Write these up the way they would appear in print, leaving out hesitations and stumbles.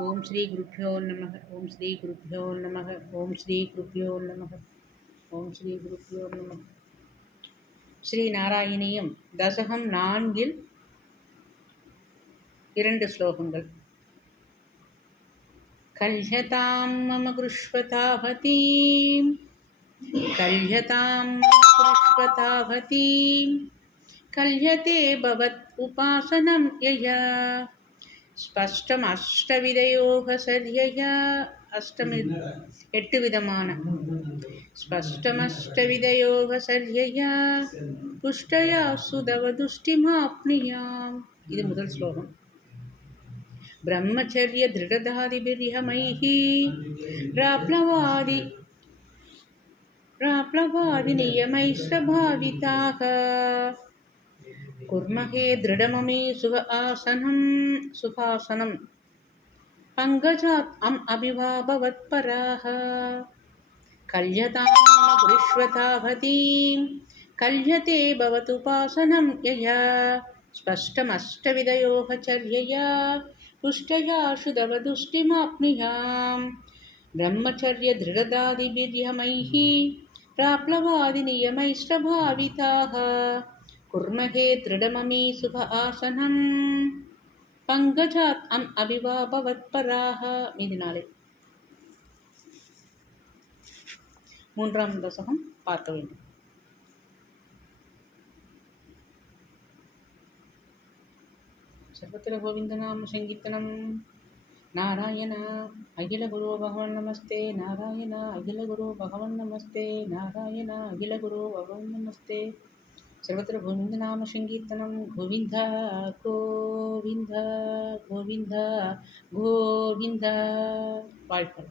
ஓம் ஸ்ரீ குருப்பியோ நமக. ஓம் ஸ்ரீ குருப்பியோ நமக. ஓம் ஸ்ரீ குருப்பியோ நமக. ஓம் ஸ்ரீ குருப்பியோ நமக. ஸ்ரீ நாராயணியம் தசகம் 4 2 ஸ்லோகங்கள். கல்யதாம் மம கிருஷ்வதாபதீம் கல்யதாம் மம கிருஷ்வதாபதீம் கல்யதே பவத் உபாசனம் யயா ஸ்பஷ்டம் அஷ்டவிதயோக சர்யயா. அஷ்டமி 8 விதமான ஸ்பஷ்டமஷ்டவிதயோக சர்யயா புஷ்டயா சுதவதுஷ்டிமாப்னுயாம். இது முதல் ஸ்லோகம். பிரம்மச்சரிய திருடதாதிபிர்யமைஹி ராப்ளவாதி நியமைஸ்வபாவிதாக குர்மஹே திருடமமே சுகாசனம் பங்கஜாத் அபிவாபவத்பராः கல்யதாம் மம கிருஷ்வதாபதீம் கல்யதே பவதுபாசனம் யயா ஸ்பஷ்டமஷ்டவிதயோக சர்யயா புஷ்டயா சுதவதுஷ்டிமாப்னுயாம். பிரம்மச்சரிய திருடதாதிபிர்யமைஹி ராப்ளவாதி நியமைஸ்வபாவிதாக குர்மஹே திருடமமே சுக ஆசனம் பங்கஜாத் அபிவாபவத்பராக. மீதி நாளை 3ஆம் தசகம் பார்க்க வேண்டும். சர்வத்திர கோவிந்தநாம சங்கீர்த்தனம். நாராயண அகில குரு பகவன் நமஸ்தே. நாராயண அகில குரு பகவன் நமஸ்தே. நாராயண அகில குரு பகவன் நமஸ்தே. சர்வத்திர கோவிந்தநாம சங்கீர்த்தனம். கோவிந்த கோவிந்த கோவிந்த கோவிந்த. வாழ்க்கை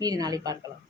மீதி நாளை பார்க்கலாம்.